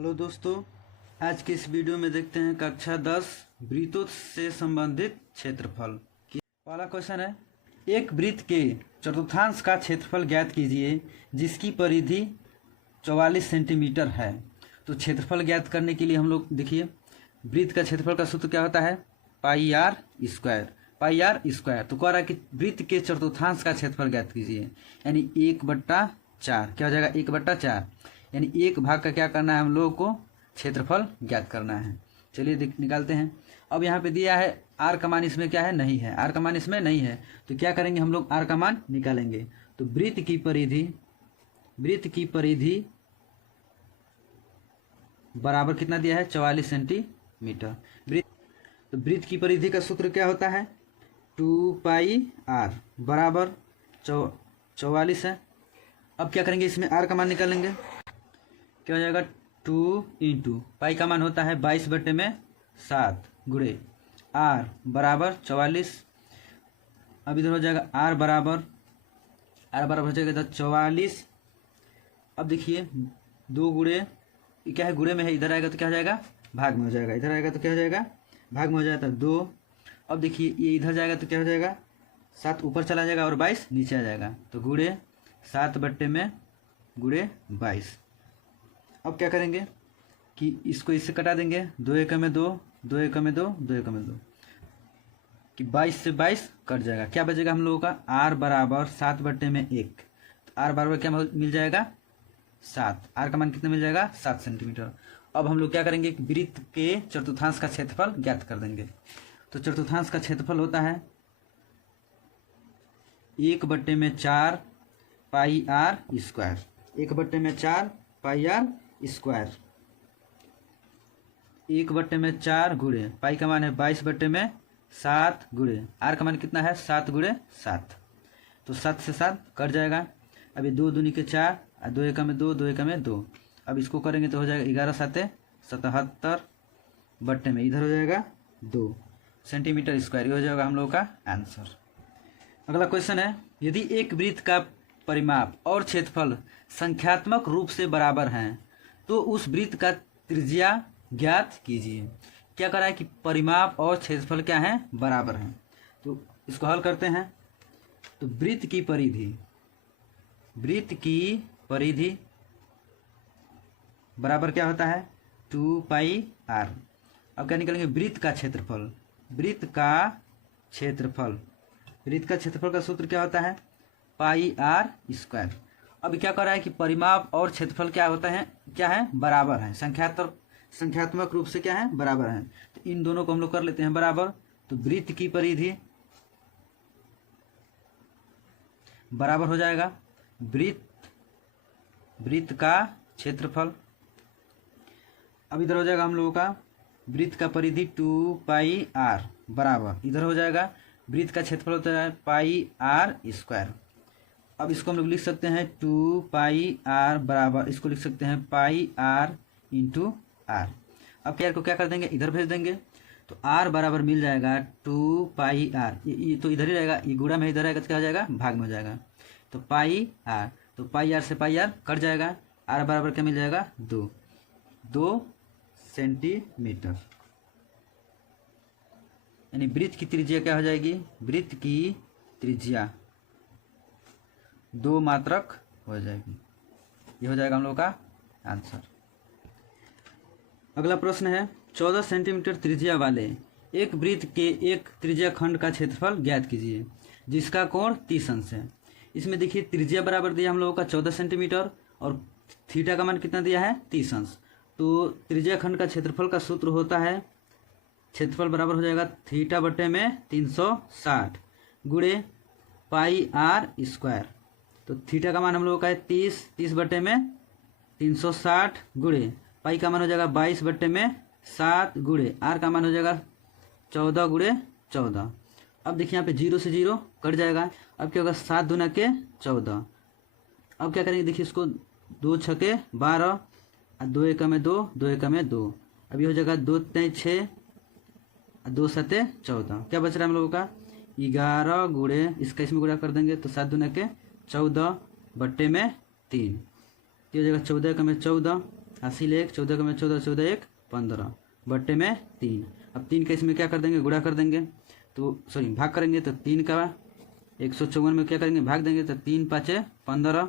Hello दोस्तों, आज के इस वीडियो में देखते हैं कक्षा 10 वृत्तों से संबंधित क्षेत्रफल। पहला क्वेश्चन है, एक वृत्त के चतुर्थांश का क्षेत्रफल ज्ञात कीजिए जिसकी परिधि 44 सेंटीमीटर है। तो क्षेत्रफल ज्ञात करने के लिए हम लोग देखिए, वृत्त का क्षेत्रफल का सूत्र क्या होता है, पाई आर स्क्वायर। तो कह रहा है कि वृत्त के चतुर्थांश का क्षेत्रफल ज्ञात कीजिए, यानी 1/4। क्या हो जाएगा, 1/4, यानी एक भाग का क्या करना है हम लोगों को, क्षेत्रफल ज्ञात करना है। चलिए निकालते हैं। अब यहाँ पे दिया है आर का मान इसमें क्या है, नहीं है, आर का मान इसमें नहीं है, तो क्या करेंगे हम लोग, आर का मान निकालेंगे। तो वृत्त की परिधि बराबर कितना दिया है, 44 सेंटीमीटर। तो वृत्त की परिधि का सूत्र क्या होता है, 2πr बराबर 44 है। अब क्या करेंगे, इसमें आर का मान निकालेंगे। क्या हो जाएगा, 2 इंटू पाई का मान होता है 22/7 गुणे आर बराबर 44। अब इधर हो जाएगा आर बराबर हो जाएगा 44। अब देखिए 2 गुणे, क्या है, गुणे में है, इधर आएगा तो क्या हो जाएगा, भाग में हो जाएगा, इधर आएगा तो क्या हो जाएगा, भाग में हो जाएगा 2। अब देखिए ये इधर जाएगा तो क्या हो जाएगा, 7 ऊपर चला जाएगा और 22 नीचे आ जाएगा, तो गुणे 7/22। अब क्या करेंगे कि इसको इससे कटा देंगे, 2 एकम में 2, 2 एकम में 2, 2 एकम में 2, कि 22 से 22 कट जाएगा। क्या बचेगा हम लोगों का, आर बराबर 7/1। तो आर बराबर क्या मिल जाएगा, 7। आर का मान कितना मिल जाएगा, 7 सेंटीमीटर। अब हम लोग क्या करेंगे, वृत्त के चतुर्थांश का क्षेत्रफल ज्ञात कर देंगे। तो चतुर्थांश का क्षेत्रफल होता है 1/4 pi r square, 1/4 pi r square, 1/4 गुणे पाई का मान है 22/7 गुणे आर का मान कितना है, 7 गुणे 7। तो 7 से 7 कट जाएगा। अभी 2 दूनी के 4, 2 एकम में 2, 2 एकम में 2। अब इसको करेंगे तो हो जाएगा 11×7 = 77 में इधर हो जाएगा 2 सेंटीमीटर स्क्वायर। ये हो जाएगा हम लोगों का आंसर। अगला क्वेश्चन है, यदि एक वृत्त का परिमाप और क्षेत्रफल संख्यात्मक रूप से बराबर हैं तो उस वृत्त का त्रिज्या ज्ञात कीजिए। क्या करा है कि परिमाप और क्षेत्रफल क्या है, बराबर हैं। तो इसको हल करते हैं। तो वृत्त की परिधि बराबर क्या होता है, 2πr। अब क्या निकलेंगे, वृत्त का क्षेत्रफल का सूत्र क्या होता है, पाई आर स्क्वायर। अब क्या कर रहा है कि परिमाप और क्षेत्रफल क्या है, बराबर है, संख्यात्मक रूप से क्या है, बराबर है। तो इन दोनों को हम लोग कर लेते हैं बराबर। तो वृत्त की परिधि बराबर हो जाएगा वृत्त का क्षेत्रफल। अब इधर हो जाएगा हम लोगों का वृत्त का परिधि 2πr बराबर, इधर हो जाएगा वृत्त का क्षेत्रफल होता है पाई आर स्क्वायर। अब इसको हम लोग लिख सकते हैं 2πr बराबर, इसको लिख सकते हैं पाई आर इंटू आर। अब क्या को क्या कर देंगे, इधर भेज देंगे। तो आर बराबर मिल जाएगा 2πr, ये तो इधर ही रहेगा, ये गुणा में इधर रहेगा तो क्या हो जाएगा, भाग में हो जाएगा। तो पाई आर, तो पाई आर से पाई आर कट जाएगा। आर बराबर क्या मिल जाएगा, 2 सेंटीमीटर। यानी वृत्त की त्रिज्या क्या हो जाएगी, वृत्त की त्रिज्या 2 मात्रक हो जाएगी। ये हो जाएगा हम लोग का आंसर। अगला प्रश्न है, 14 सेंटीमीटर त्रिज्या वाले एक वृत्त के एक त्रिज्या खंड का क्षेत्रफल ज्ञात कीजिए जिसका कोण 30 अंश है। इसमें देखिए त्रिज्या बराबर दिया हम लोगों का 14 सेंटीमीटर और थीटा का मान कितना दिया है, 30 अंश। तो त्रिज्या खंड का क्षेत्रफल का सूत्र होता है, क्षेत्रफल बराबर हो जाएगा θ/360 गुणे पाई आर स्क्वायर। तो थीटा का मान हम लोगों का है 30/360 गुणे पाई का मान हो जाएगा 22/7 गुणे आर का मान हो जाएगा 14 गुणे 14। अब देखिए यहाँ पे 0 से 0 कट जाएगा। अब क्या होगा, 7 दूना के 14। अब क्या करेंगे, देखिए इसको 2 छके 12, 2 एकम में 2, 2 एकम में 2। अब ये हो जाएगा 2 3 6, 2 7 14। क्या बच रहा है हम लोगों का, 11 गुणे, इसका इसमें गुणा कर देंगे तो 7 दूना के 14/3। ये हो जाएगा 14 एकम में 14, हासिल 1, 14 का में 14, 14 1 15 बट्टे में 3। अब 3 का इसमें क्या कर देंगे, गुणा कर देंगे, तो सॉरी भाग करेंगे, तो 3 का 154 में क्या करेंगे, भाग देंगे, तो 3 5 15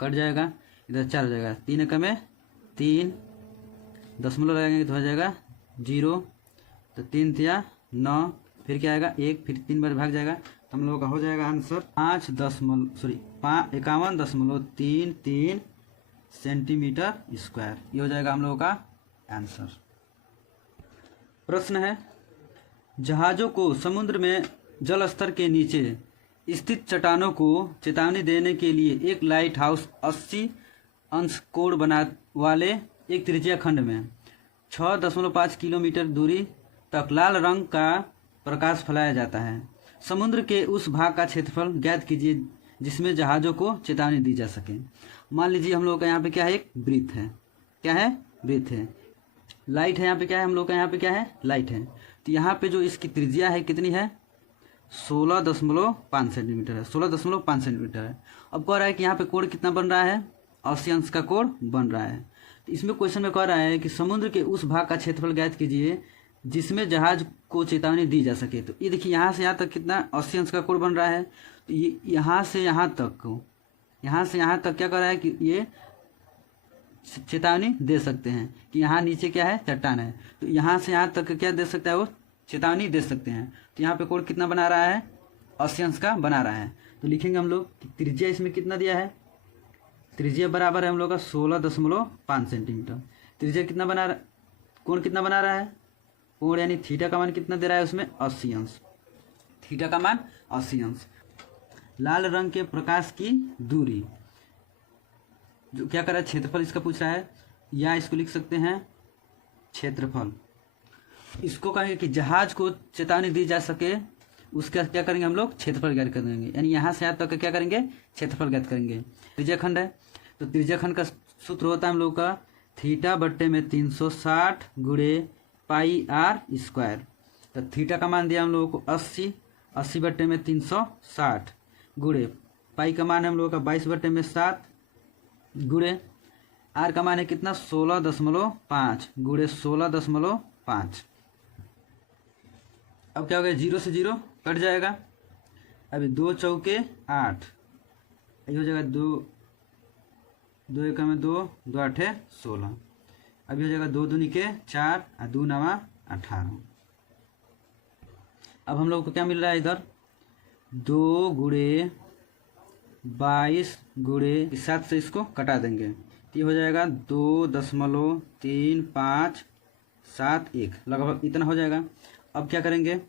कट जाएगा, इधर 4 हो जाएगा, 3 का में 3 दशमलव लगाएंगे तो हो जाएगा 0, तो 3 3 9, फिर क्या आएगा 1, फिर 3 बार भाग जाएगा, तो हम लोगों का हो जाएगा आंसर 51.33 सेंटीमीटर स्क्वायर। ये हो जाएगा हम लोगों का आंसर। प्रश्न है, जहाज़ों को समुद्र में जल स्तर के नीचे स्थित चट्टानों को चेतावनी देने के लिए एक लाइट हाउस 80 अंश कोण बना वाले एक त्रिज्या खंड में 6.5 किलोमीटर दूरी तक लाल रंग का प्रकाश फैलाया जाता है। समुद्र के उस भाग का क्षेत्रफल ज्ञात कीजिए जिसमें जहाज़ों को चेतावनी दी जा सके। मान लीजिए हम लोग का यहाँ पे क्या है, एक वृत्त है, क्या है, वृत्त है, लाइट है, यहाँ पे क्या है, हम लोग का यहाँ पे क्या है, लाइट है। तो यहाँ पे जो इसकी त्रिज्या है कितनी है, 16.5 सेंटीमीटर है, 16.5 सेंटीमीटर है। अब कह रहा है कि यहाँ पे कोण कितना बन रहा है, 80 अंश का कोण बन रहा है। तो इसमें क्वेश्चन में कह रहा है कि समुद्र के उस भाग का क्षेत्रफल ज्ञात कीजिए जिसमें जहाज को चेतावनी दी जा सके। तो ये देखिए यहाँ से यहाँ तक कितना 80 अंश का कोण बन रहा है, तो ये यहाँ से यहाँ तक को, यहाँ से यहाँ तक क्या कर रहा है कि ये चेतावनी दे सकते हैं कि यहाँ नीचे क्या है, चट्टान है, तो यहाँ से यहाँ तक क्या दे सकता है, वो चेतावनी दे सकते हैं। तो यहाँ पे कोण कितना बना रहा है, 80 अंश का बना रहा है। तो लिखेंगे हम लोग कि त्रिज्या इसमें कितना दिया है, त्रिज्या बराबर है हम लोग का 16.5 सेंटीमीटर। त्रिज्या कितना बना रहा, कोण कितना बना रहा है, कोण यानी थीटा का मान कितना दे रहा है उसमें, 80 अंश, थीटा का मान 80 अंश। लाल रंग के प्रकाश की दूरी, जो क्या कर रहा है, क्षेत्रफल इसका पूछ रहा है, या इसको लिख सकते हैं क्षेत्रफल। इसको कहेंगे कि जहाज को चेतावनी दी जा सके, उसका क्या करेंगे हम लोग, क्षेत्रफल ज्ञात कर देंगे, यानी यहाँ से यहाँ तक क्या करेंगे, क्षेत्रफल ज्ञात करेंगे। त्रिज्या खंड है, तो त्रिज्या खंड का सूत्र होता है हम लोग का थीटा बट्टे में 360 गुणे पाई आर स्क्वायर। तो थीटा का मान दिया हम लोगों को 80, 80 बट्टे में 360 गुणे पाई का मान है हम लोगों का 22 बट्टे में 7 गुणे आर का मान है कितना, 16.5 गुणे 16.5। अब क्या हो गया, 0 से 0 कट जाएगा, अभी 2 चौके 8, ये हो जाएगा 2 2 एक में 2, 2 8 16, अभी हो जाएगा 2 दूनी के 4 और 2 9 18। अब हम लोग को क्या मिल रहा है इधर, 2 गुणे 22 गुणे 7 से इसको कटा देंगे, तो ये हो जाएगा 2.3571 लगभग इतना हो जाएगा। अब क्या करेंगे,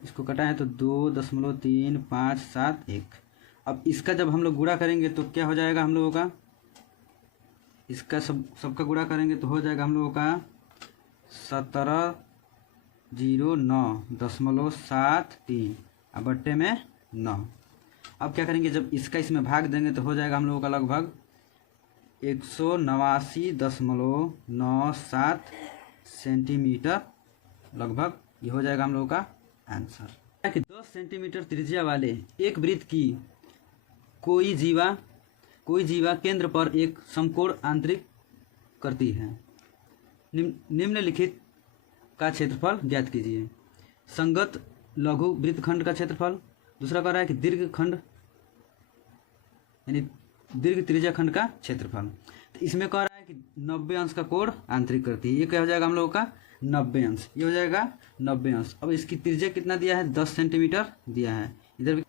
इसको कटाएं तो 2.3571। अब इसका जब हम लोग गुणा करेंगे तो क्या हो जाएगा हम लोगों का, इसका सबका गुणा करेंगे तो हो जाएगा हम लोगों का 1709.73 और बट्टे में 9। अब क्या करेंगे, जब इसका इसमें भाग देंगे तो हो जाएगा हम लोगों का लगभग 189.97 सेंटीमीटर लगभग। ये हो जाएगा हम लोगों का आंसर। कि 10 सेंटीमीटर त्रिज्या वाले एक वृत्त की कोई जीवा केंद्र पर एक समकोण आंतरिक करती है। निम्नलिखित का क्षेत्रफल ज्ञात कीजिए। संगत लघु वृत्तखंड का क्षेत्रफल। दूसरा कह रहा है कि दीर्घ खंड यानी दीर्घ त्रिज्या खंड का क्षेत्रफल। तो इसमें कह रहा है कि 90 अंश का कोण आंतरिक करती है। ये क्या हो जाएगा हम लोगों का 90 अंश। ये हो जाएगा 90 अंश। अब इसकी त्रिज्या कितना दिया है 10 सेंटीमीटर दिया है इधर भी।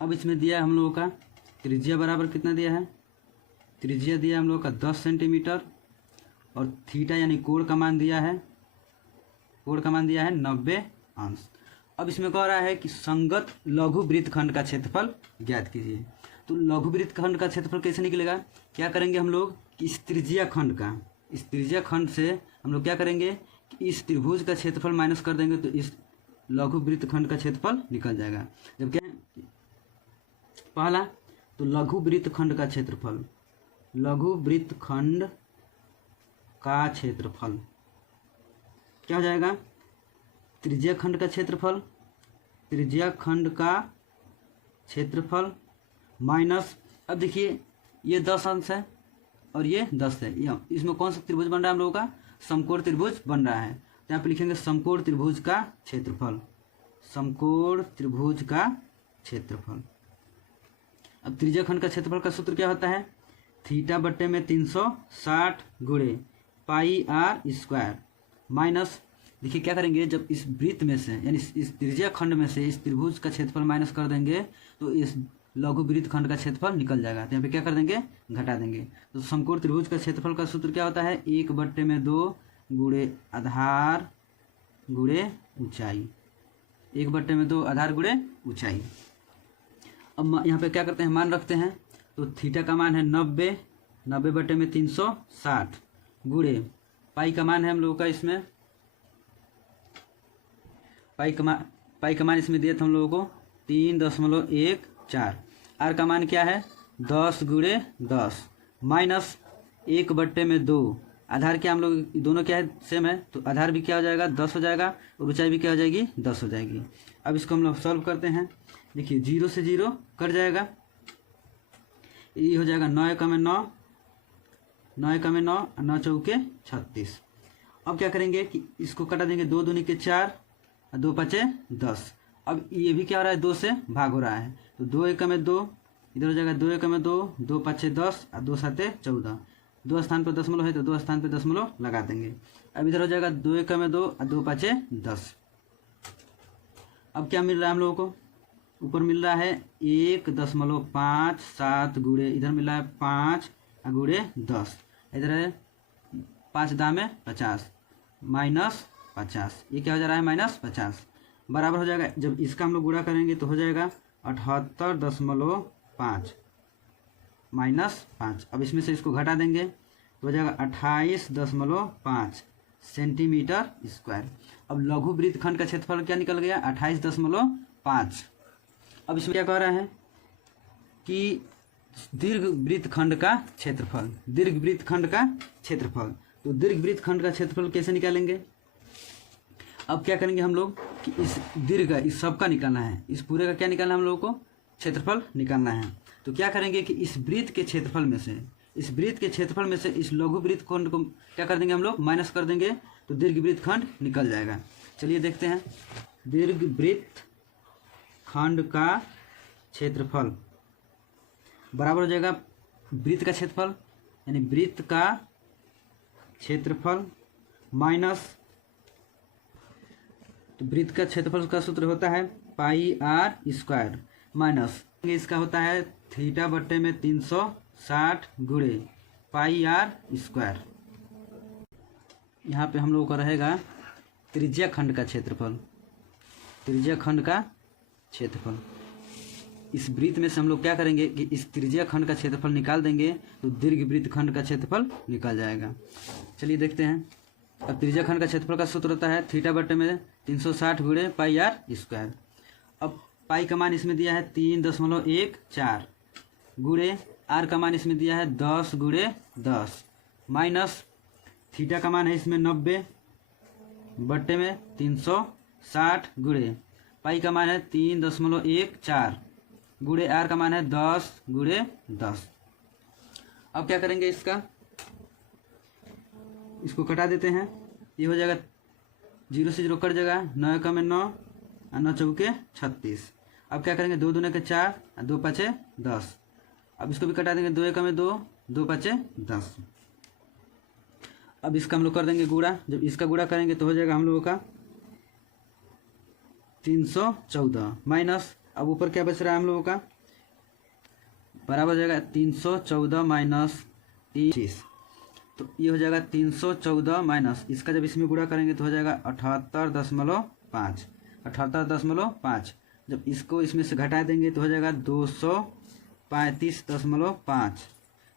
अब इसमें दिया है हम लोगों का त्रिज्या बराबर कितना दिया है, त्रिज्या दिया है हम लोगों का 10 सेंटीमीटर और थीटा यानी कोण का मान दिया है, कोण का मान दिया है 90 अंश। अब इसमें कह रहा है कि संगत लघु वृत्तखंड का क्षेत्रफल ज्ञात कीजिए। तो लघु वृत्तखंड का क्षेत्रफल कैसे निकलेगा, क्या करेंगे हम लोग कि इस त्रिज्या खंड से हम लोग क्या करेंगे कि इस त्रिभुज का क्षेत्रफल माइनस कर देंगे तो इस लघु वृत्तखंड का क्षेत्रफल निकल जाएगा। जब क्या पहला तो लघु वृत्तखंड का क्षेत्रफल, लघु वृत्तखंड का क्षेत्रफल क्या हो जाएगा, त्रिज्या खंड का क्षेत्रफल, त्रिज्या खंड का क्षेत्रफल माइनस, अब देखिए ये 10 अंश है और ये 10 है। इसमें कौन सा त्रिभुज बन रहा है हम लोगों का? समकोण त्रिभुज बन रहा है। तो यहाँ पे लिखेंगे समकोण त्रिभुज का क्षेत्रफल, समकोण त्रिभुज का क्षेत्रफल। अब त्रिज्या खंड का क्षेत्रफल का सूत्र क्या होता है? थीटा बट्टे में 360 गुणे पाई आर स्क्वायर माइनस, देखिए क्या करेंगे, जब इस वृत्त में से यानी इस त्रिज्या खंड में से इस त्रिभुज का क्षेत्रफल माइनस कर देंगे तो इस लघु वृत्त खंड का क्षेत्रफल निकल जाएगा। तो यहाँ पे क्या कर देंगे? घटा देंगे। तो समकोण त्रिभुज का क्षेत्रफल का सूत्र क्या होता है? 1/2 गुणे आधार गुणे ऊंचाई, 1/2 आधार गुणे ऊंचाई। अब यहाँ पे क्या करते हैं? मान रखते हैं। तो थीटा का मान है 90, 90/360 गुणे पाई का मान है हम लोगों का, इसमें पाई का मान इसमें दिया था हम लोगों को 3.14। आर का मान क्या है? 10 गुणे 10 माइनस 1/2। आधार क्या हम लोग दोनों क्या है? सेम है। तो आधार भी क्या हो जाएगा? 10 हो जाएगा और ऊंचाई भी क्या हो जाएगी? 10 हो जाएगी। अब इसको हम लोग सॉल्व करते हैं। देखिए 0 से 0 कट जाएगा, ये हो जाएगा 9 एकम 9, 9 एकम 9, 9 चौके 36। अब क्या करेंगे कि इसको कटा देंगे, 2 दूनी के 4 और 2 5 10। अब ये भी क्या हो रहा है? 2 से भाग हो रहा है। तो 2 एकम 2, इधर हो जाएगा 2 एकम 2, 2 5 10 और 2 7 14। 2 स्थान पर दशमलव है तो 2 स्थान पर दशमलव लगा देंगे। अब इधर हो जाएगा 2 एकम 2 और 2 5 10। अब क्या मिल रहा है हम लोगों को? ऊपर मिल रहा है 1.57 गुणे, इधर मिल रहा है 5 गुणे 10, इधर है 5 दामे 50 माइनस 50। ये क्या हो जा रहा है? -50 बराबर हो जाएगा। जब इसका हम लोग गुणा करेंगे तो हो जाएगा 78.5 -5। अब इसमें से इसको घटा देंगे तो हो जाएगा 28.5 सेंटीमीटर स्क्वायर। अब लघु वृत्त खंड का क्षेत्रफल क्या निकल गया? 28.5। अब इसमें क्या कह रहा है कि दीर्घ वृत्त खंड का क्षेत्रफल, दीर्घ वृत्त खंड का क्षेत्रफल। तो दीर्घ वृत्त खंड का क्षेत्रफल कैसे निकालेंगे? अब क्या करेंगे हम लोग कि इस दीर्घ का, इस सब का निकालना है, इस पूरे का क्या निकालना है हम लोगों को? क्षेत्रफल निकालना है। तो क्या करेंगे कि इस वृत्त के क्षेत्रफल में से, इस वृत्त के क्षेत्रफल में से इस लघु वृत्त खंड को क्या कर देंगे हम लोग? माइनस कर देंगे, तो दीर्घ वृत्त खंड निकल जाएगा। चलिए देखते हैं। दीर्घ वृत्त खंड का क्षेत्रफल बराबर हो जाएगा वृत्त का क्षेत्रफल, यानी वृत्त का क्षेत्रफल माइनस, तो वृत्त का क्षेत्रफल का सूत्र होता है पाई आर स्क्वायर माइनस, इसका होता है थीटा बट्टे में 360 गुणे पाई आर स्क्वायर। यहाँ पे हम लोगों का रहेगा त्रिज्या खंड का क्षेत्रफल, त्रिज्या खंड का क्षेत्रफल। इस वृत्त में से हम लोग क्या करेंगे कि इस त्रिज्या खंड का क्षेत्रफल निकाल देंगे तो दीर्घ वृत्त खंड का क्षेत्रफल निकल जाएगा। चलिए देखते हैं। अब त्रिज्या खंड का क्षेत्रफल का सूत्र होता है थीटा बट्टे में 360 गुणे पाई आर स्क्वायर। अब पाई का मान इसमें दिया है 3.14 गुणे आर का मान इसमें दिया है 10 गुणे 10 माइनस थीटा का मान है इसमें 90 बट्टे में 360 गुणे पाई का मान है 3.14 गुणे आर का मान है 10 गुणे 10। अब क्या करेंगे? इसको कटा देते हैं। ये हो जाएगा 0 से 0 कट जाएगा, 9 एकम 9 और 9 चौके 36। अब क्या करेंगे? 2 दूने के 4 और 2 5 10। अब इसको भी कटा देंगे, 2 एकम 2, 2 5 10। अब इसका हम लोग कर देंगे गुणा। जब इसका गुणा करेंगे तो हो जाएगा हम लोगों का 314 माइनस, अब ऊपर क्या बच रहा है हम लोगों का? बराबर हो जाएगा 314 माइनस 30। तो ये हो जाएगा 314 माइनस, इसका जब इसमें गुणा करेंगे तो हो जाएगा 78.5, 78.5। जब इसको इसमें से घटा देंगे तो हो जाएगा 235.5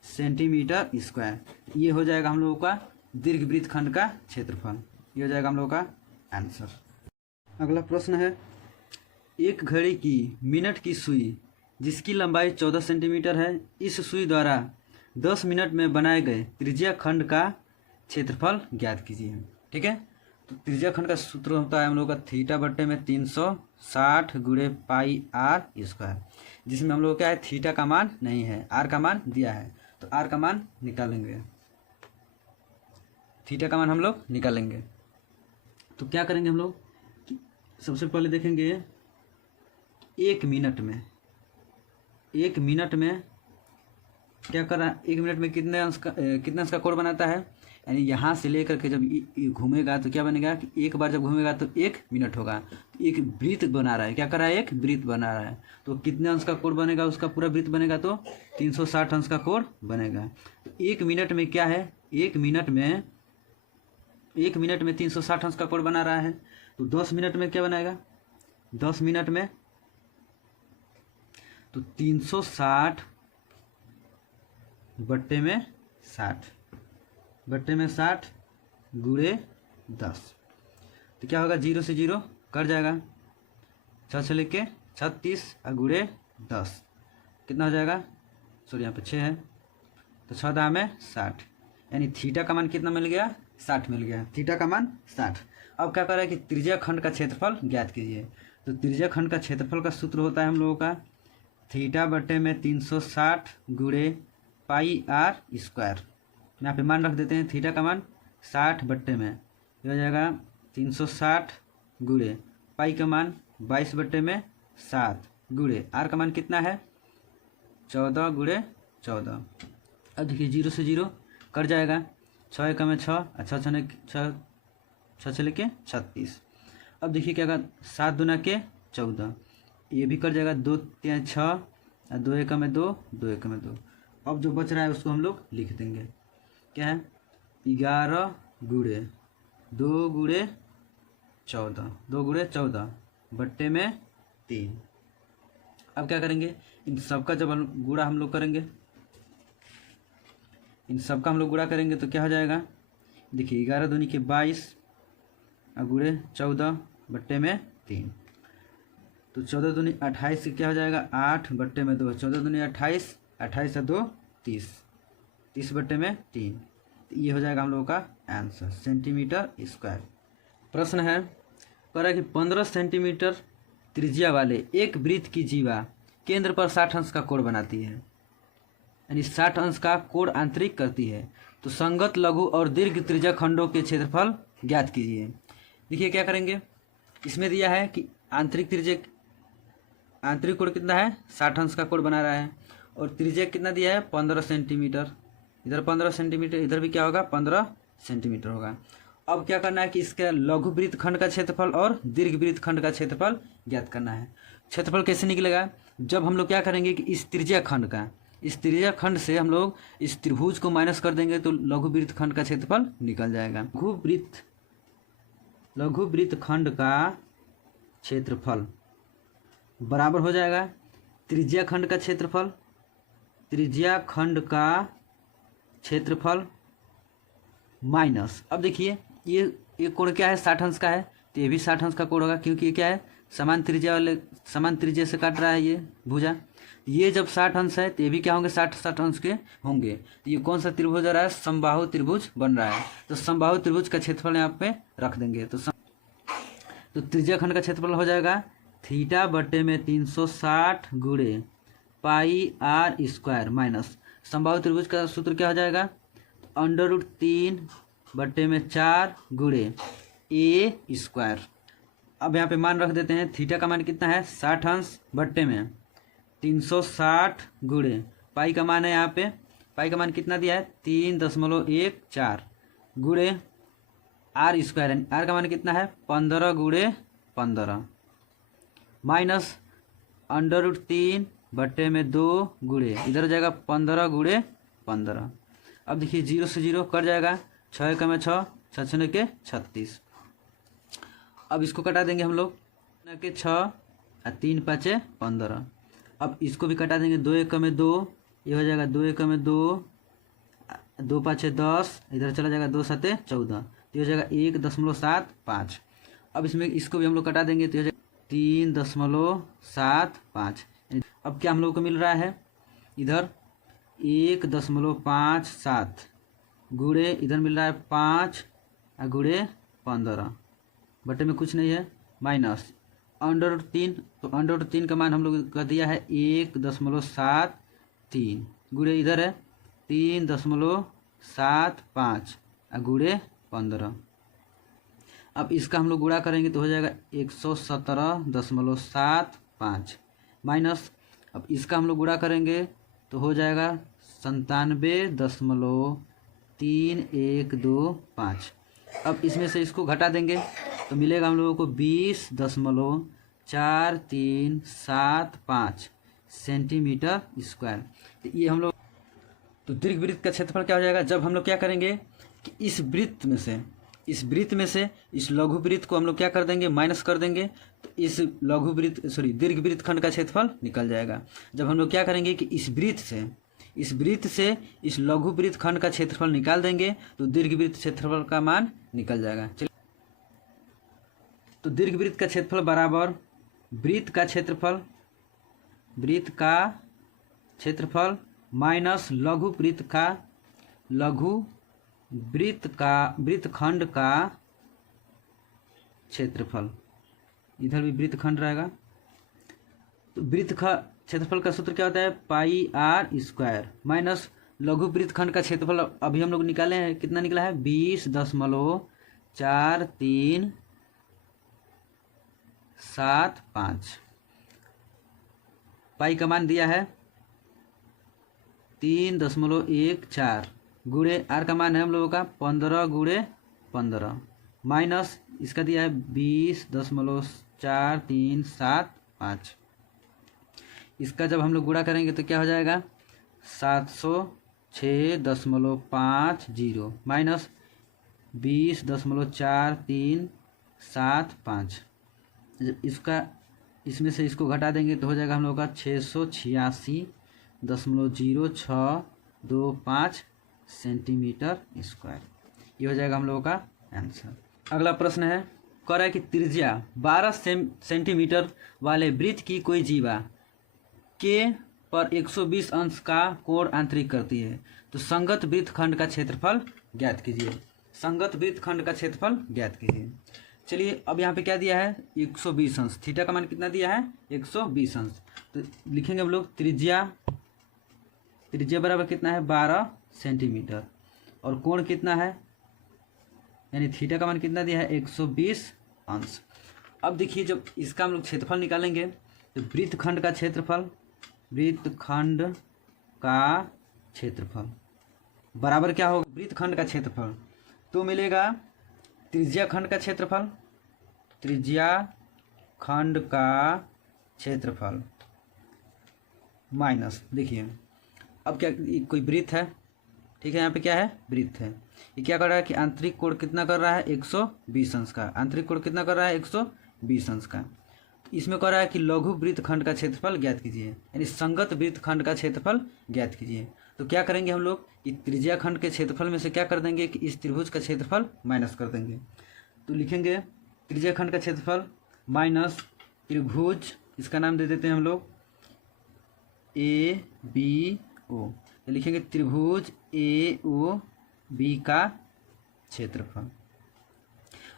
सेंटीमीटर स्क्वायर। ये हो जाएगा हम लोगों का दीर्घ वृत्त खंड का क्षेत्रफल। ये हो जाएगा हम लोगों का आंसर। अगला प्रश्न है, एक घड़ी की मिनट की सुई जिसकी लंबाई 14 सेंटीमीटर है, इस सुई द्वारा 10 मिनट में बनाए गए त्रिज्या खंड का क्षेत्रफल ज्ञात कीजिए। ठीक है, तो त्रिज्या खंड का सूत्र होता है हम लोग का थीटा बट्टे में 360 गुणे पाई आर स्क्वायर, जिसमें हम लोग क्या है थीटा का मान नहीं है, आर का मान दिया है। तो तो आर का मान निकालेंगे, थीटा का मान हम लोग निकालेंगे। तो क्या करेंगे हम लोग कि सबसे पहले देखेंगे 1 मिनट में, 1 मिनट में क्या कर रहा है, 1 मिनट में कितने अंश का कोण बनाता है। यानी यहाँ से लेकर के जब ये घूमेगा तो क्या बनेगा कि एक बार जब घूमेगा तो 1 मिनट होगा। तो एक वृत्त बना रहा है, क्या कर रहा है, एक वृत्त बना रहा है। तो कितने अंश का कोण बनेगा, उसका पूरा वृत्त बनेगा तो 360 अंश का कोण बनेगा। तो 1 मिनट में क्या है, 1 मिनट में 360 अंश का कोण बना रहा है। तो 10 मिनट में क्या बनाएगा, 10 मिनट में तो 360 बट्टे में 60 गुणे 10। तो क्या होगा, 0 से 0 कट जाएगा, 6 से लेके 36 और गुणे 10 कितना हो जाएगा, सॉरी यहाँ पे 6 है तो 6 दाम में 60। यानी थीटा का मान कितना मिल गया, 60 मिल गया, थीटा का मान 60। अब क्या कर रहा है कि त्रिज्या खंड का क्षेत्रफल ज्ञात कीजिए। तो त्रिज्या खंड का क्षेत्रफल का सूत्र होता है हम लोगों का थीटा बटे में 360 गुणे पाई आर स्क्वायर। यहाँ पे मान रख देते हैं, थीटा का मान 60 बट्टे में ये हो जाएगा 360 गुणे पाई का मान 22 बट्टे में 7 गुणे आर का मान कितना है 14 गुणे 14। अब देखिए 0 से 0 कट जाएगा, 6 एकम में 6 और 6 से लेके 36। अब देखिए क्या होगा, 7 दूना के 14, ये भी कट जाएगा, 2 3 6 और 2 एकम में 2, 2 एकम में 2। अब जो बच रहा है उसको हम लोग लिख देंगे, क्या है 11 गुणे 2 गुणे 14 बट्टे में 3। अब क्या करेंगे, इन सबका जब गुणा हम लोग करेंगे, इन सबका हम लोग गुणा करेंगे तो क्या हो जाएगा, देखिए 11 दूनी के 22 और गुणे 14 बट्टे में 3। तो 14 दूनी 28 से क्या हो जाएगा 8 बट्टे में 2, 14 दूनी 28, 28 और 2 30, 30 बट्टे में 3। तो ये हो जाएगा हम लोगों का आंसर सेंटीमीटर स्क्वायर। प्रश्न है, कह रहा है कि 15 सेंटीमीटर त्रिज्या वाले एक वृत्त की जीवा केंद्र पर 60 अंश का कोण बनाती है, यानी 60 अंश का कोण आंतरिक करती है। तो संगत लघु और दीर्घ त्रिज्या खंडों के क्षेत्रफल ज्ञात कीजिए। देखिए क्या करेंगे, इसमें दिया है कि आंतरिक कोण कितना है 60 अंश का कोण बना रहा है और त्रिज्या कितना दिया है 15 सेंटीमीटर, इधर 15 सेंटीमीटर, इधर भी क्या होगा 15 सेंटीमीटर होगा। अब क्या करना है कि इसके लघु वृत्त खंड का क्षेत्रफल और दीर्घ वृत्त खंड का क्षेत्रफल ज्ञात करना है। क्षेत्रफल कैसे निकलेगा, जब हम लोग क्या करेंगे कि इस त्रिज्या खंड से हम लोग इस त्रिभुज को माइनस कर देंगे तो लघु वृत्त खंड का क्षेत्रफल निकल जाएगा। लघु वृत्त खंड का क्षेत्रफल बराबर हो जाएगा त्रिज्या खंड का क्षेत्रफल माइनस। अब देखिए ये कोण क्या है 60 अंश का है, तो ये भी 60 अंश का कोण होगा, क्योंकि ये क्या है समान त्रिज्या से काट रहा है ये भुजा। ये जब 60 अंश है तो ये भी क्या होंगे 60 अंश के होंगे। तो ये कौन सा त्रिभुज आ रहा है, समबाहु त्रिभुज बन रहा है। तो समबाहु त्रिभुज का क्षेत्रफल यहाँ पे रख देंगे। तो त्रिज्या खंड का क्षेत्रफल हो जाएगा थीटा बटे में 360 गुणे पाई आर स्क्वायर माइनस समबाहु त्रिभुज का सूत्र क्या हो जाएगा √3 बटे में 4 गुणे ए स्क्वायर। अब यहाँ पे मान रख देते हैं, थीटा का मान कितना है 60 अंश बट्टे में 360 गुणे पाई का मान है, यहाँ पे पाई का मान कितना दिया है 3.14 गुणे आर स्क्वायर, आर का मान कितना है 15 गुणे 15 माइनस √3 बट्टे में 2 गुणे इधर हो जाएगा 15 गुणे 15। अब देखिए 0 से 0 कट जाएगा, 6 एकम में 6, 6 छः के 36। अब इसको कटा देंगे हम लोग के 6 और 3 5 15। अब इसको भी कटा देंगे, 2 एकम में 2, ये हो जाएगा 2 एकम में 2, 2 5 10, इधर चला जाएगा 2 7 14, तो हो जाएगा 1.75। अब इसमें इसको भी हम लोग कटा देंगे तो हो जाएगा 3.75। अब क्या हम लोग को मिल रहा है इधर 1.57 गुणे इधर मिल रहा है 5 गुणे 15 बटे में कुछ नहीं है माइनस √3। तो √3 का मान हम लोग का दिया है 1.73 गुणे इधर है 3.75 गुणे 15। अब इसका हम लोग गुणा करेंगे तो हो जाएगा 117.75 माइनस, अब इसका हम लोग गुणा करेंगे तो हो जाएगा 97.3125। अब इसमें से इसको घटा देंगे तो मिलेगा हम लोगों को 20.4375 सेंटीमीटर स्क्वायर। तो ये हम लोग, तो दीर्घ वृत्त का क्षेत्रफल क्या हो जाएगा जब हम लोग क्या करेंगे कि इस वृत्त में से इस लघु वृत्त को हम लोग क्या कर देंगे, माइनस कर देंगे, तो इस दीर्घ वृत्त खंड का क्षेत्रफल निकल जाएगा। जब हम लोग क्या करेंगे कि इस वृत्त से इस लघु वृत्त खंड का क्षेत्रफल निकाल देंगे तो दीर्घ वृत्त क्षेत्रफल का मान निकल जाएगा। चलिए, तो दीर्घ वृत्त का क्षेत्रफल बराबर वृत्त का क्षेत्रफल माइनस वृत्त खंड का क्षेत्रफल। इधर भी वृत्त खंड रहेगा। तो वृत्त का क्षेत्रफल का सूत्र क्या होता है, पाई आर स्क्वायर माइनस लघु वृत्त खंड का क्षेत्रफल अभी हम लोग निकाले हैं, कितना निकला है 20.4375। पाई का मान दिया है 3.14 गुणे आर का मान है हम लोगों का 15 गुणे 15 माइनस इसका दिया है 20.4375। इसका जब हम लोग गुणा करेंगे तो क्या हो जाएगा 706.50 माइनस 20.4375। इसमें से इसको घटा देंगे तो हो जाएगा हम लोग का 686.0625 सेंटीमीटर स्क्वायर। ये हो जाएगा हम लोगों का आंसर। अगला प्रश्न है, कह रहा है कि त्रिज्या 12 सेंटीमीटर वाले वृत्त की कोई जीवा के पर 120 अंश का कोण आंतरिक करती है, तो संगत वृत्त खंड का क्षेत्रफल ज्ञात कीजिए। चलिए, अब यहाँ पे क्या दिया है 120 अंश, थीटा का मान कितना दिया है 120 अंश। तो लिखेंगे हम लोग त्रिज्या बराबर कितना है 12 सेंटीमीटर और कोण कितना है, यानी थीटा का मान कितना दिया है 120 अंश। अब देखिए, जब इसका हम लोग क्षेत्रफल निकालेंगे तो वृत्त खंड का क्षेत्रफल बराबर क्या होगा वृत्त खंड का क्षेत्रफल, तो मिलेगा त्रिज्या खंड का क्षेत्रफल माइनस, देखिए अब क्या कोई वृत्त है, ठीक है, यहाँ पे क्या है वृत्त है, ये क्या कर रहा है कि आंतरिक कोण कितना कर रहा है 120 अंश का, आंतरिक कोण कितना कर रहा है 120 अंश का। इसमें कह रहा है कि लघु वृत्त खंड का क्षेत्रफल ज्ञात कीजिए, यानी संगत वृत्त खंड का क्षेत्रफल ज्ञात कीजिए। तो क्या करेंगे हम लोग कि त्रिज्या खंड के क्षेत्रफल में से क्या कर देंगे कि इस त्रिभुज का क्षेत्रफल माइनस कर देंगे। तो लिखेंगे त्रिज्या खंड का क्षेत्रफल माइनस त्रिभुज, इसका नाम दे देते हैं हम लोग ABO, लिखेंगे त्रिभुज AOB का क्षेत्रफल।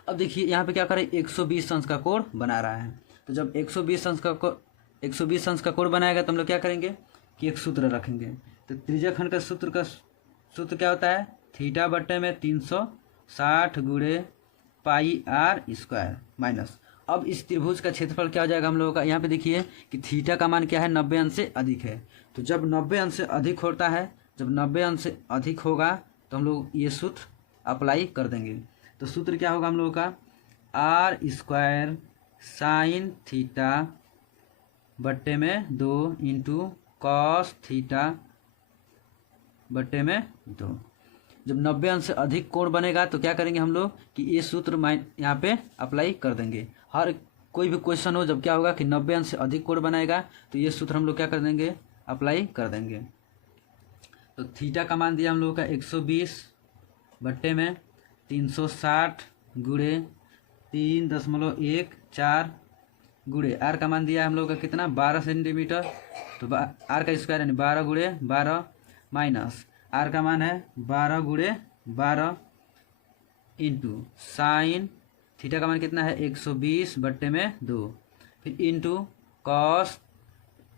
अब देखिए यहाँ पे क्या करें 120 अंश का कोण बना रहा है, तो जब 120 अंश का कोण बनाएगा तो हम लोग क्या करेंगे कि एक सूत्र रखेंगे। तो त्रिज्या खंड का सूत्र क्या होता है, थीटा बट्टे में 360 गुणे पाई आर स्क्वायर माइनस, अब इस त्रिभुज का क्षेत्रफल क्या हो जाएगा हम लोगों का, यहाँ पे देखिए कि थीटा का मान क्या है 90 अंश से अधिक है। तो जब 90 अंश से अधिक होता है, जब 90 अंश से अधिक होगा तो हम लोग ये सूत्र अप्लाई कर देंगे। तो सूत्र क्या होगा हम लोगों का आर स्क्वायर साइन थीटा बट्टे में 2 इंटू कॉस थीटा बट्टे में 2। जब 90 अंश से अधिक कोण बनेगा तो क्या करेंगे हम लोग कि ये सूत्र यहाँ पे अप्लाई कर देंगे। हर कोई भी क्वेश्चन हो जब क्या होगा कि 90 अंश से अधिक कोण बनाएगा तो ये सूत्र हम लोग क्या कर देंगे अप्लाई कर देंगे। तो थीटा का मान दिया हम लोगों का 120 बट्टे में 360 गुणे 3.14 गुणे आर का मान दिया है हम लोग का कितना 12 सेंटीमीटर, तो आर का स्क्वायर यानी 12 गुणे 12 माइनस आर का मान है 12 गुणे 12 इंटू साइन थीटा का मान कितना है 120 बट्टे में 2, फिर इंटू कॉस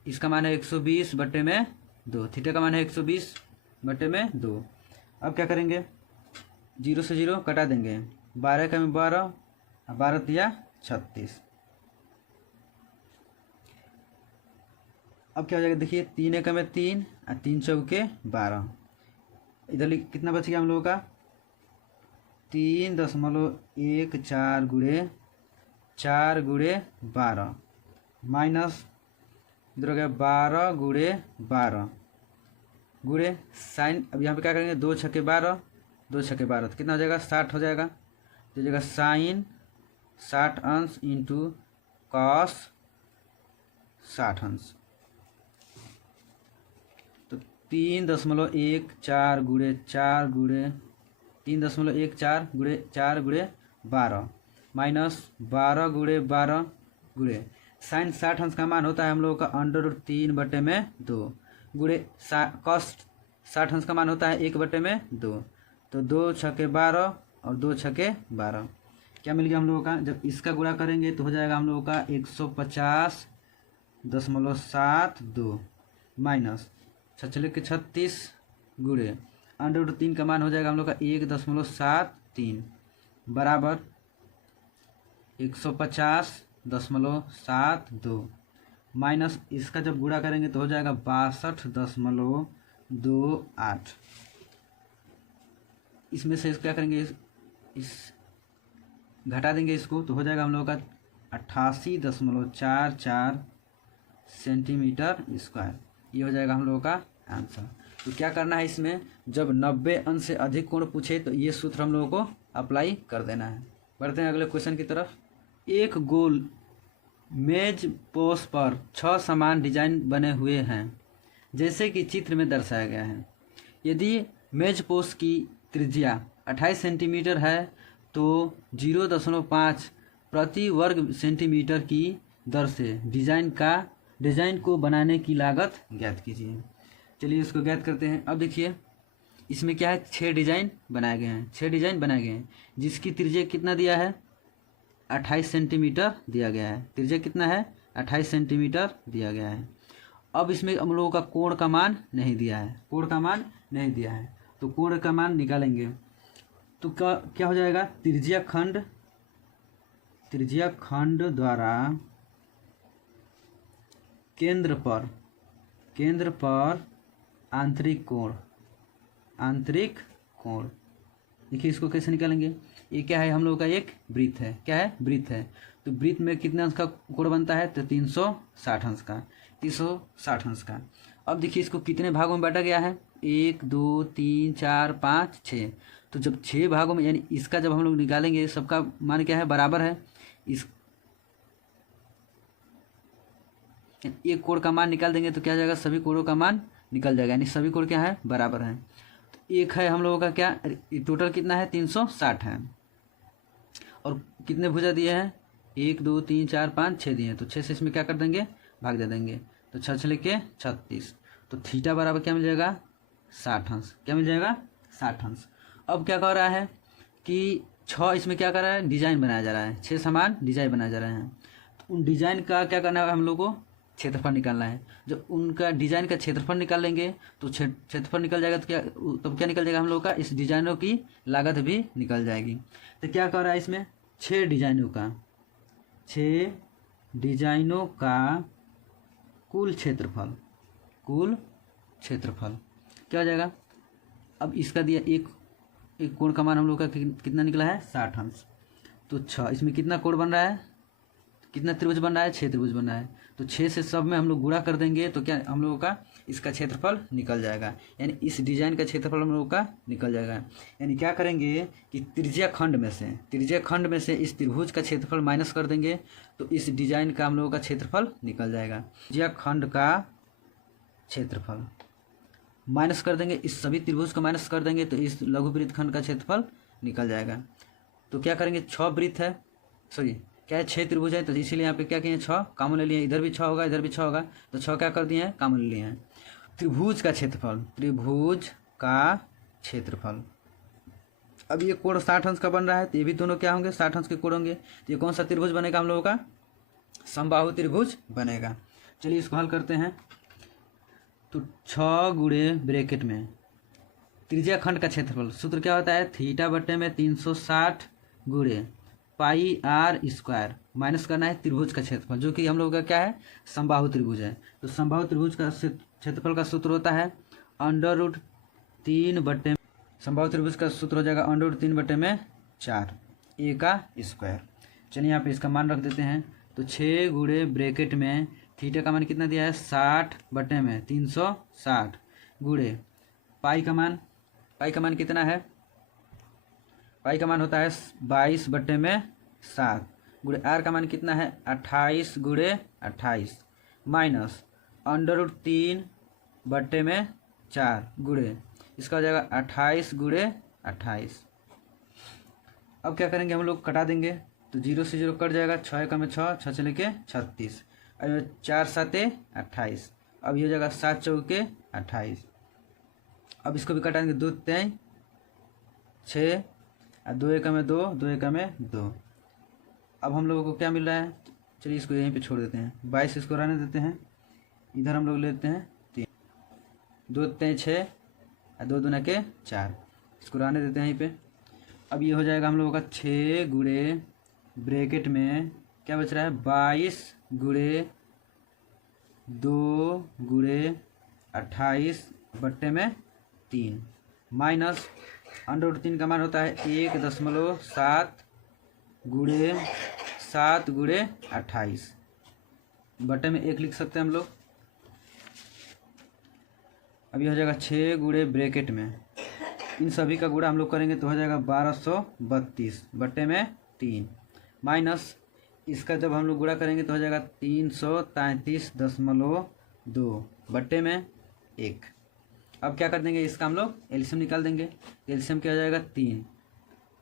इसका मान है 120 बट्टे में 2, थीटा का मान है 120 बटे में 2। अब क्या करेंगे, 0 से 0 कटा देंगे, 12 का में 12 और 12 तिया 36। अब क्या हो जाएगा देखिए, 3 एक में 3 और 3 चौके 12। इधर कितना बच गया हम लोगों का, 3.14 गुणे 4 गुणे 12 माइनस इधर हो गया 12 गुणे 12 गुणे साइन। अब यहाँ पे क्या करेंगे, 2 छक्के 12, 2 छक्के 12 तो कितना हो जाएगा, 60 हो जाएगा। तो जाएगा साइन 60 अंश इंटू कॉस 60 अंश। तो 3.14 गुणे 4 गुणे 3.14 गुणे 4 गुणे 12 माइनस 12 गुणे 12 गुणे साइन 60 अंश का मान होता है हम लोगों का √3 बटे में 2 गुणे कॉस 60 अंश का मान होता है 1 बटे में 2। तो 2 छक्के 12 और 2 छक्के 12 क्या मिल गया हम लोगों का। जब इसका गुणा करेंगे तो हो जाएगा हम लोगों का 150.72 माइनस 36 गुणे √3 का मान हो जाएगा हम लोग का 1.73 बराबर 150.72 माइनस इसका जब गुणा करेंगे तो हो जाएगा 62.28। इसमें से क्या करेंगे, इस घटा देंगे इसको तो हो जाएगा हम लोगों का 88.44 सेंटीमीटर स्क्वायर। ये हो जाएगा हम लोगों का आंसर। तो क्या करना है इसमें, जब 90 अंश से अधिक कोण पूछे तो ये सूत्र हम लोगों को अप्लाई कर देना है। बढ़ते हैं अगले क्वेश्चन की तरफ। एक गोल मेज पोस्ट पर 6 समान डिजाइन बने हुए हैं जैसे कि चित्र में दर्शाया गया है। यदि मेज पोस्ट की त्रिज्या 28 सेंटीमीटर है तो 0.5 प्रति वर्ग सेंटीमीटर की दर से डिजाइन को बनाने की लागत ज्ञात कीजिए। चलिए इसको ज्ञात करते हैं। अब देखिए इसमें क्या है, 6 डिजाइन बनाए गए हैं, 6 डिजाइन बनाए गए हैं जिसकी त्रिज्या कितना दिया है, 28 सेंटीमीटर दिया गया है। त्रिज्या कितना है, 28 सेंटीमीटर दिया गया है। अब इसमें हम लोगों का कोण का मान नहीं दिया है, कोण का मान नहीं दिया है तो कोण का मान निकालेंगे तो क्या हो जाएगा, त्रिज्या खंड द्वारा केंद्र पर आंतरिक कोण। देखिए इसको कैसे निकालेंगे, ये क्या है हम लोगों का एक वृत्त है, क्या है, वृत्त है। तो वृत्त में कितने अंश का कोण बनता है, तो 360 अंश का, 360 अंश का। अब देखिए इसको कितने भागों में बांटा गया है, 1 2 3 4 5 6। तो जब 6 भागों में, यानी इसका जब हम लोग निकालेंगे सबका मान क्या है, बराबर है। इस एक कोण का मान निकाल देंगे तो क्या हो जाएगा, सभी कोणों का मान निकल जाएगा, यानी सभी कोण क्या है, बराबर है। तो एक है हम लोगों का क्या, टोटल कितना है, 360 है। और कितने भुजा दिए हैं, 1 2 3 4 5 6 दिए हैं। तो 6 से इसमें क्या कर देंगे, भाग दे देंगे। तो 6 लेके 36। तो थीटा बराबर क्या मिल जाएगा, 60 अंश। क्या मिल जाएगा, 60 अंश। अब क्या कर रहा है कि 6 इसमें क्या कर रहा है, डिजाइन बनाया जा रहा है, 6 समान डिजाइन बनाए जा रहे हैं। तो उन डिजाइन का क्या करना है, हम लोग को क्षेत्रफल निकालना है। जब उनका डिजाइन का क्षेत्रफल निकाल लेंगे तो क्षेत्रफल निकल जाएगा तो क्या निकल जाएगा हम लोग का, इस डिजाइनों की लागत भी निकल जाएगी। तो क्या कर रहा है इसमें, 6 डिजाइनों का कुल क्षेत्रफल क्या हो जाएगा। अब इसका दिया एक कोण का मान हम लोग का कितना निकला है, 60 अंश। तो 6 इसमें कितना कोण बन रहा है, कितना त्रिभुज बन रहा है, 6 त्रिभुज बन रहा है। तो 6 से सब में हम लोग गुणा कर देंगे तो क्या हम लोगों का इसका क्षेत्रफल निकल जाएगा, यानी इस डिजाइन का क्षेत्रफल हम लोगों का निकल जाएगा। यानी क्या करेंगे कि त्रिज्या खंड में से इस त्रिभुज का क्षेत्रफल माइनस कर देंगे तो इस डिजाइन का हम लोगों का क्षेत्रफल निकल जाएगा। त्रिज्या खंड का क्षेत्रफल माइनस कर देंगे, इस सभी त्रिभुज को माइनस कर देंगे तो इस लघु वृत्त खंड का क्षेत्रफल निकल जाएगा। तो क्या करेंगे, 6 वृत्त है, सॉरी क्या है, 6 त्रिभुज है, तो इसीलिए यहाँ पे क्या किए, 6 कॉमन ले लिए। इधर भी 6 होगा, इधर भी 6 होगा, तो 6 क्या कर दिए हैं, कॉमन ले लिए हैं। त्रिभुज का क्षेत्रफल अब ये कोण 60 अंश का बन रहा है तो ये भी दोनों क्या होंगे, 60 अंश के कोण होंगे। तो ये कौन सा त्रिभुज बनेगा हम लोगों का, समबाहु त्रिभुज बनेगा। चलिए इसको हल करते हैं। तो 6 गुणे ब्रैकेट में त्रिज्या खंड का क्षेत्रफल सूत्र क्या होता है, थीटा बटे में 360 गुणे पाई आर स्क्वायर, माइनस करना है त्रिभुज का क्षेत्रफल जो कि हम लोग का क्या है, समबाहु त्रिभुज है। तो समबाहु त्रिभुज का क्षेत्रफल का सूत्र होता है √3 बटे, समबाहु त्रिभुज का सूत्र हो जाएगा √3 बटे में 4 ए का स्क्वायर। चलिए यहाँ पे इसका मान रख देते हैं। तो 6 गुणे ब्रैकेट में थीटा का मान कितना दिया है, 60 बटे में 360 गुणे पाई का मान कितना है, पाई का मान होता है 22 बटे में 7 गुणे आर का मान कितना है 28 गुणे 28 माइनस √3 बटे में 4 गुणे इसका हो जाएगा 28 गुणे 28। अब क्या करेंगे हम लोग, कटा देंगे। तो 0 से 0 कट जाएगा, 6 का में 6, 6 चले के 36, अब 4 7 28, अब ये हो जाएगा 7 चौके 28। अब इसको भी कटाएंगे, 2 3 6 और 2 एक में 2, 2 एक में 2। अब हम लोगों को क्या मिल रहा है, चलिए इसको यहीं पे छोड़ देते हैं, 22 इसको रहने देते हैं, इधर हम लोग लेते हैं 3, 2 3 6 और 2 दूना के 4, इसको रहने देते हैं यहीं पे। अब ये हो जाएगा हम लोगों का 6 गुणे ब्रैकेट में क्या बच रहा है 22 गुणे 2 गुणे 28 बट्टे में 3 माइनस √3 का मान होता है 1.7 गुणे 7 गुणे 28 बटे में 1 लिख सकते हैं हम लोग। अब ये हो जाएगा 6 गुणे ब्रैकेट में, इन सभी का गुणा हम लोग करेंगे तो हो जाएगा 1232 बटे में 3 माइनस इसका जब हम लोग गुणा करेंगे तो हो जाएगा 333.2 बटे में 1। अब क्या कर देंगे, इसका हम लोग एलसीएम निकाल देंगे। एलसीएम क्या हो जाएगा 3,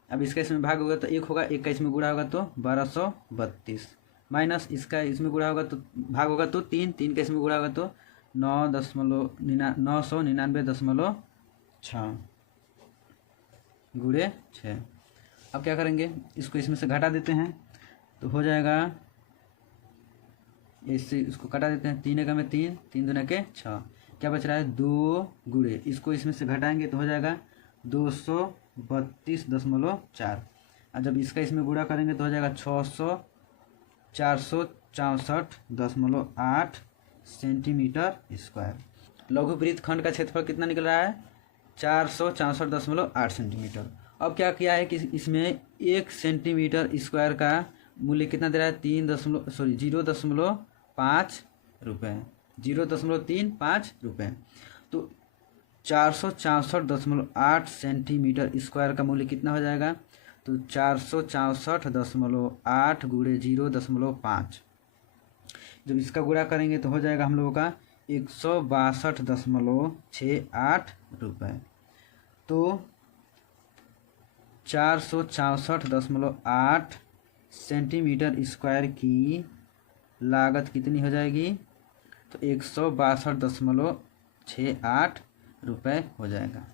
अब इसका इसमें भाग होगा तो 1 होगा, 1 का इसमें गुणा होगा तो 1232 माइनस इसका इसमें गुणा होगा तो भाग होगा तो 3, 3 का इसमें गुणा होगा तो 999.6 गुणे 6। अब क्या करेंगे, इसको इसमें से घटा देते हैं तो हो जाएगा, इससे इसको कटा देते हैं, 3 का में 3, 3 दूना के 6, क्या बच रहा है 2 गुणे इसको इसमें से घटाएंगे तो हो जाएगा 232.4 और जब इसका इसमें गुणा करेंगे तो हो जाएगा 464.8 सेंटीमीटर स्क्वायर। लघु वृत्त खंड का क्षेत्रफल कितना निकल रहा है 464.8 सेंटीमीटर। अब क्या किया है कि इसमें 1 सेंटीमीटर स्क्वायर का मूल्य कितना दे रहा है 0.5 रुपये, 0.35 रुपये। तो 464.8 सेंटीमीटर स्क्वायर का मूल्य कितना हो जाएगा, तो 464.8 गुणे 0.5, जब इसका गुणा करेंगे तो हो जाएगा हम लोगों का 162.68 रुपये। तो 464.8 सेंटीमीटर स्क्वायर की लागत कितनी हो जाएगी, तो 162.68 रुपये हो जाएगा।